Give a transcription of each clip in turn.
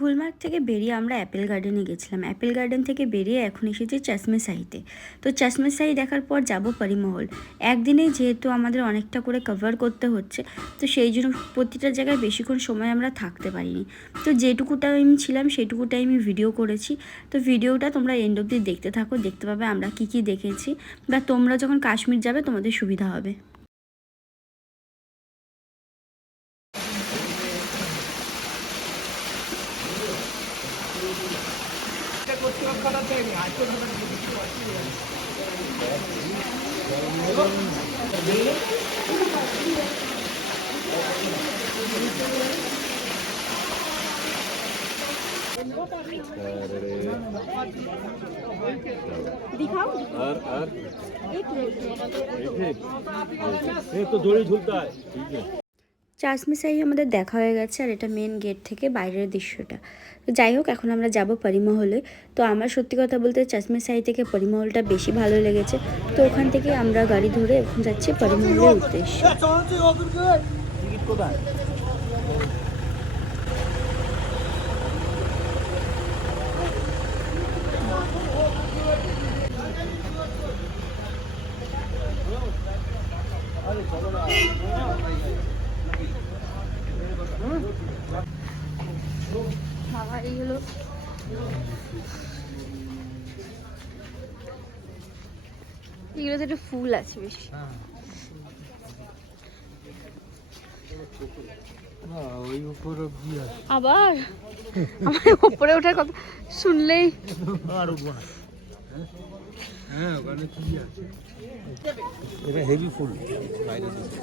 গুলমার্গ থেকে বেরিয়ে আমরা অ্যাপেল গার্ডেনে গেছিলাম। অ্যাপেল গার্ডেন থেকে বেরিয়ে এখন এসেছি চাশমে শাহিতে তো চাশমে শাহি দেখার পর যাব পরিমহল। একদিনেই যেহেতু আমাদের অনেকটা করে কভার করতে হচ্ছে, তো সেই জন্য প্রতিটা জায়গায় বেশিক্ষণ সময় আমরা থাকতে পারিনি। তো যেটুকু টাইম ছিলাম সেটুকু টাইমই ভিডিও করেছি। তো ভিডিওটা তোমরা এন্ড অব্দি দেখতে থাকো, দেখতে পাবে আমরা কি কি দেখেছি। বা তোমরা যখন কাশ্মীর যাবে তোমাদের সুবিধা হবে। और और ये तो दौड़ी झूलता है ठीक है শাহি আমাদের দেখা হয়ে গেছে আর এটা মেন গেট থেকে বাইরের দৃশ্যটা। তো যাই হোক, এখন আমরা যাব পরিমহলে। তো আমার সত্যি কথা বলতে শাহি থেকে পরিমহলটা বেশি ভালো লেগেছে। তো ওখান থেকে আমরা গাড়ি ধরে এখন যাচ্ছি পরিমহলের উদ্দেশ্যে। বাবা এইগুলো এগুলোতে একটু ফুল আছে বেশি। আবার? আমার উপরে ওঠার কথা শুনলেই। আর উঠবো না হ্যাঁ ওখানে কি আছে? এটা হেভি ফুল। বাইরে দিকে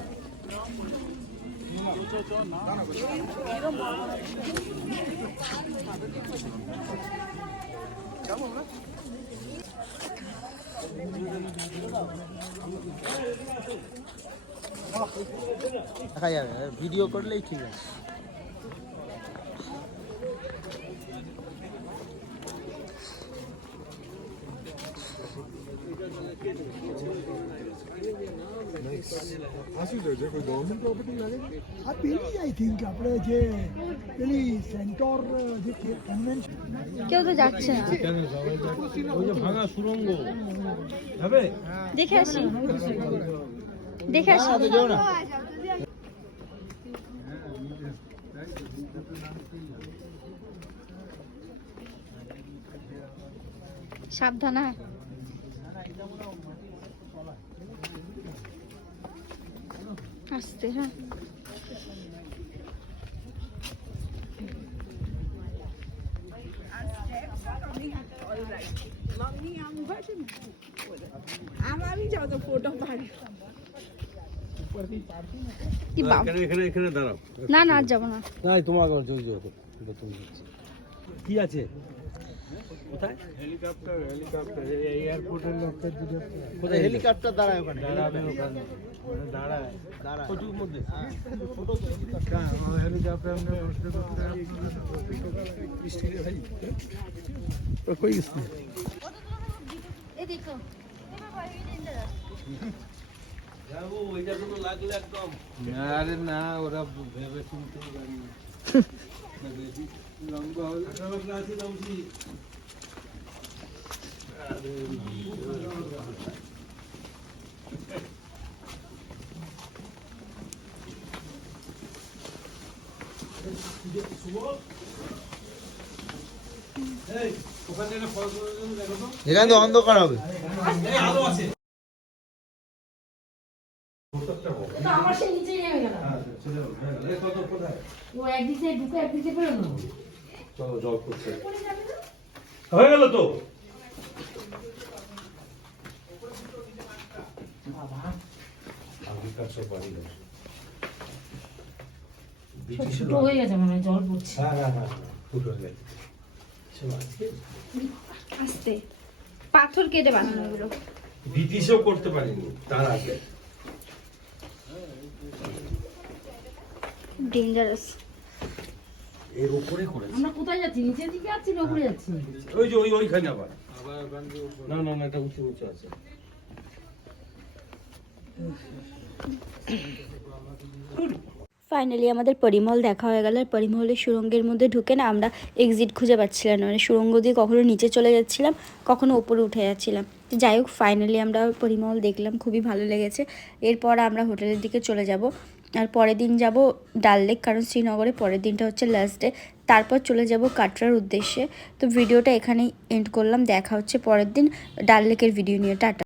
দেখা যাবে ভিডিও করলেই ঠিক আছে। આ પેલી આઈ થિંક આપણે જે પેલી સેન્ટોર જે કન્વેન્શન কেউ তো যাচ্ছে না ওই যে ভাঙা সুরঙ্গ হবে দেখে আসি দেখে আসি সাবধান এখানে দাঁড়াও। না না আর যাব না। জয় কি আছে? কোথায়? এয়ারপোর্টের হেলিকপ্টার দাঁড়ায় দাঁড়ায়। হেলিকপ্টার না ওরা ভেবে শুনতেই লম্বা হলে এখানে তো অন্ধকার হবে হয়ে গেল তো হয়ে গেছে মনে জল পড়ছে আসতে। পাথর কেটে বানানো এগুলো ব্রিটিশও করতে পারিনি তার আগে। ডেঞ্জারাস এর উপরে করেছে। আমরা কোথায় যাচ্ছি? নিচের দিকে যাচ্ছি না উপরে যাচ্ছি? ওই যে ওই ওইখানে আবার। না না না এটা উঁচু উঁচু আছে। ফাইনালি আমাদের পরিমল দেখা হয়ে গেল। আর পরিমলের সুরঙ্গের মধ্যে ঢুকে না আমরা এক্সিট খুঁজে পাচ্ছিলাম না। মানে সুরঙ্গ দিয়ে কখনো নিচে চলে যাচ্ছিলাম কখনো ওপরে উঠে যাচ্ছিলাম। তো যাই হোক ফাইনালি আমরা পরিমল দেখলাম খুবই ভালো লেগেছে। এরপর আমরা হোটেলের দিকে চলে যাব। আর পরের দিন যাব ডাল লেক, কারণ শ্রীনগরে পরের দিনটা হচ্ছে লাস্ট ডে তারপর চলে যাব কাটরার উদ্দেশ্যে। তো ভিডিওটা এখানেই এন্ড করলাম। দেখা হচ্ছে পরের দিন। ডাল লেকের ভিডিও নিয়ে। টাটা।